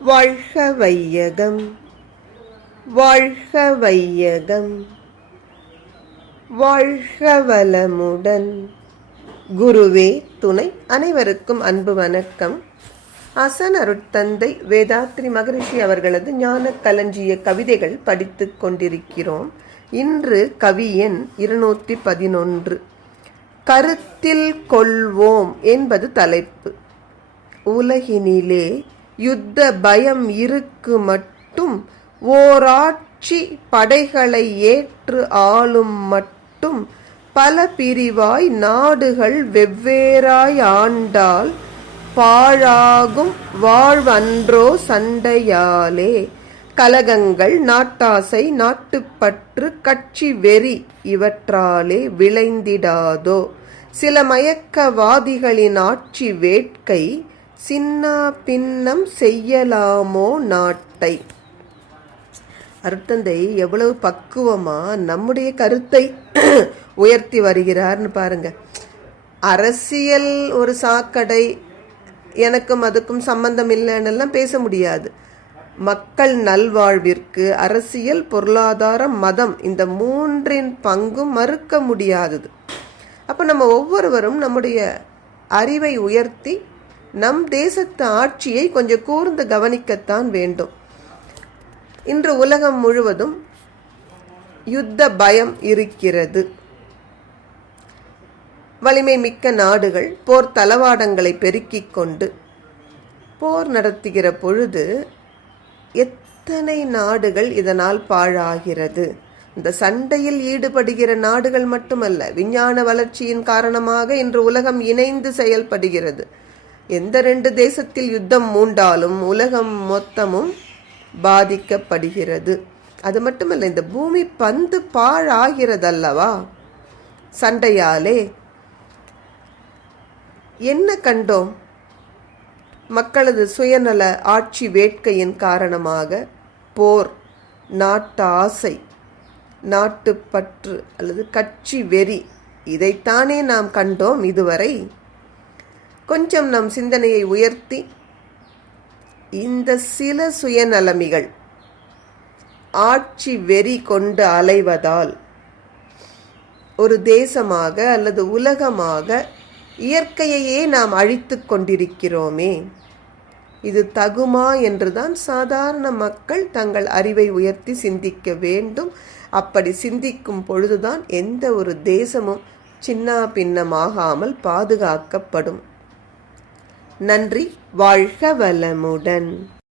வாழ்க வையகம், வாழ்க வையகம், வாழ்க வளமுடன். குருவே துணை. அனைவருக்கும் அன்பு வணக்கம். அசன் அருட்தந்தை வேதாத்ரி மகரிஷி அவர்களது ஞான களஞ்சிய கவிதைகள் படித்து கொண்டிருக்கிறோம். இன்று கவி எண் 211. கருத்தில் கொள்வோம் என்பது தலைப்பு. உலகினிலே யுத்த பயம் இருக்கு மட்டும், ஓராட்சி படைகளை ஏற்று ஆளும் மட்டும், பல பிரிவாய் நாடுகள் வெவ்வேறாய் ஆண்டால் பாழாகும் வாழ்வன்றோ சண்டையாலே. கலகங்கள், நாட்டாசை, நாட்டுப்பற்று, கட்சி வெறி இவற்றாலே விளைந்திடாதோ சில மயக்கவாதிகளின் ஆட்சி வேட்கை, சின்னா பின்னம் செய்யலாமோ நாட்டை. அருட்தந்தை எவ்வளவு பக்குவமா நம்முடைய கருத்தை உயர்த்தி வருகிறார்னு பாருங்க. அரசியல் ஒரு சாக்கடை, எனக்கும் அதுக்கும் சம்பந்தம் இல்லைன்னு பேச முடியாது. மக்கள் நல்வாழ்விற்கு அரசியல், பொருளாதாரம், மதம் இந்த மூன்றின் பங்கும் மறுக்க முடியாதது. அப்போ நம்ம ஒவ்வொருவரும் நம்முடைய அறிவை உயர்த்தி நம் தேசத்து ஆட்சியை கொஞ்சம் கூர்ந்து கவனிக்கத்தான் வேண்டும். இன்று உலகம் முழுவதும் யுத்த பயம் இருக்கிறது. வலிமை மிக்க நாடுகள் போர் தளவாடங்களை பெருக்கிக் கொண்டு போர் நடத்துகிற பொழுது எத்தனை நாடுகள் இதனால் பாழாகிறது. இந்த சண்டையில் ஈடுபடுகிற நாடுகள் மட்டுமல்ல, விஞ்ஞான வளர்ச்சியின் காரணமாக இன்று உலகம் இணைந்து செயல்படுகிறது. எந்த 2 தேசத்தில் யுத்தம் மூண்டாலும் உலகம் மொத்தமும் பாதிக்கப்படுகிறது. அது மட்டுமல்ல, இந்த பூமி பந்து பாழாகிறதல்லவா சண்டையாலே. என்ன கண்டோம்? மக்களது சுயநல ஆட்சி வேட்கையின் காரணமாக போர், நாட்டு ஆசை, நாட்டுப்பற்று அல்லது கட்சி வெறி, இதைத்தானே நாம் கண்டோம் இதுவரை. கொஞ்சம் நம் சிந்தனையை உயர்த்தி இந்த சில சுயநலமிகள் ஆட்சி வெறி கொண்டு அலைவதால் ஒரு தேசமாக அல்லது உலகமாக இயற்கையையே நாம் அழித்து கொண்டிருக்கிறோமே. இது தகுமா என்றுதான் சாதாரண மக்கள் தங்கள் அறிவை உயர்த்தி சிந்திக்க வேண்டும். அப்படி சிந்திக்கும் பொழுதுதான் எந்த ஒரு தேசமும் சின்ன பின்னமாகாமல் பாதுகாக்கப்படும். நன்றி. வாழ்க வளமுடன்.